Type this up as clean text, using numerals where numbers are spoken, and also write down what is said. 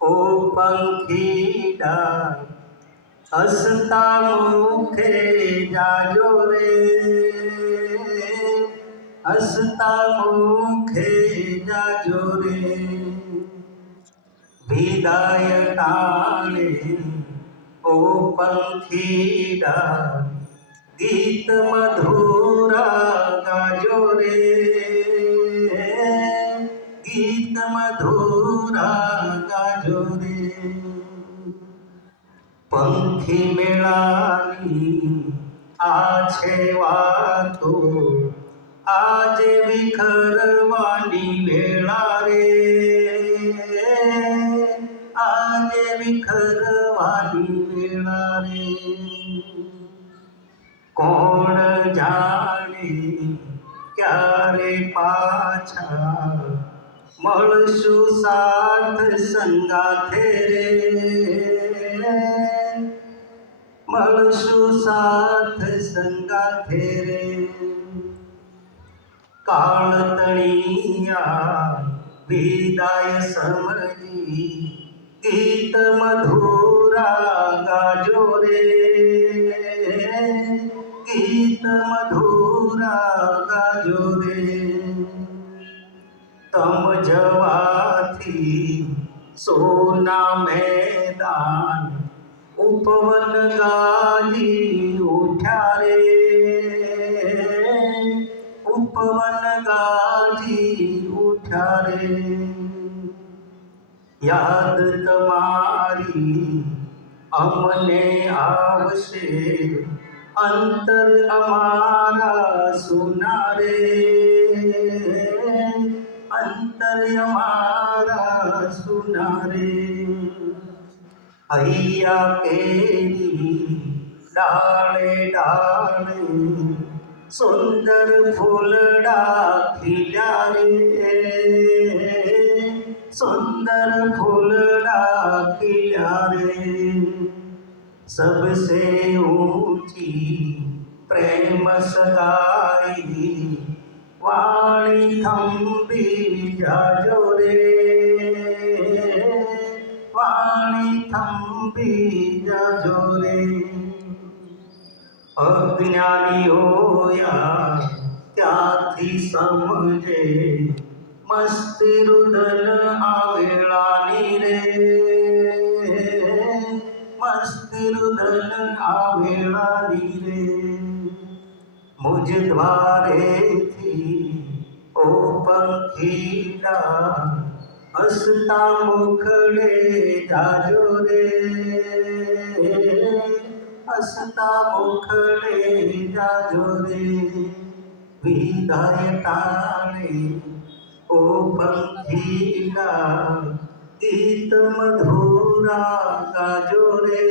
ओ पंखीड़ा हसता मुखे जाजो रे, हसता मुखे जाजो रे। विदाय टाणे ओ पंखीड़ा गीत मधुरा गाजो रे, गीत मधुरा गाजो रे। पंखी मेळानी आछे वातो आज विखरवानी वेळा रे, आज विखरवानी वेळा रे। कोण जाणे क्यारे पाछा મળશું સાથ સંગાથે રે, મળશું સાથ સંગાથે રે। કાળતણિયા વિદાય સમજી ગીત મધુરા ગાજો રે, ગીત મધુરા ગાજો રે। तम जवाथी सोना मैदान उपवन गाजी उठा रे, उपवन गाजी उठा रे। याद तमारी अमने आवशे अंतर अमारा सुना रे, अंतर हमारा सुना रे। हैया केरी डाले डाले सुंदर फूलड़ा खिला रे, सुंदर फूलड़ा खिला रे। सबसे ऊंची प्रेम सगाई वाणी थंबी जाजो रे, वाणी थंबी जाजो रे। अज्ञानी होया त्याथी समझे मस्ती रुदन आवेळानी रे, मस्ती रुदन आवेळानी रे। मुझ द्वारे थी ओ पंखीड़ा हसता मुखड़े जाजो रे, हसता मुखड़े जाजो रे। विदाय टाणे ओ पंखीड़ा गीत मधुरा गाजो रे।